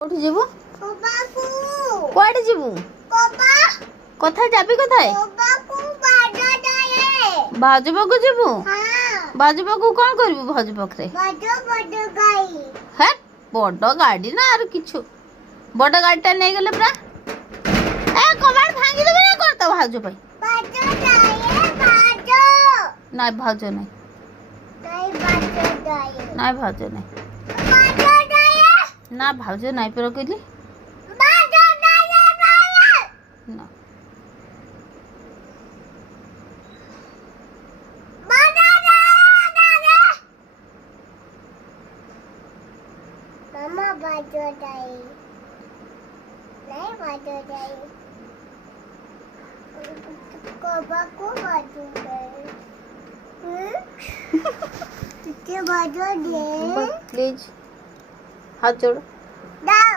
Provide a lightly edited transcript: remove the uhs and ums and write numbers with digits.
কোথায় যাবো? কুয়াড়ে যাবো? কোথায় যাবি? কোথায় ভাউজ পাখু যাবো? ভাউজ পাখু কଣ করবি? ভাউজ পাখରେ হ্যাঁ বড় গাড়ি না আর কিছু বড় গাড়িটা নেই গেলে পুরা কবাট ভাঙি দেবে না করতো ভাউজ পাই নাই ভাউজ নাই নাই ভাউজ নাই না ভাউজ নাই পরা কইলি না Mama baju dai. Nai baju dai. Kobaku baju dai. Tuke baju dai. Please हाथ जोड़ो Da.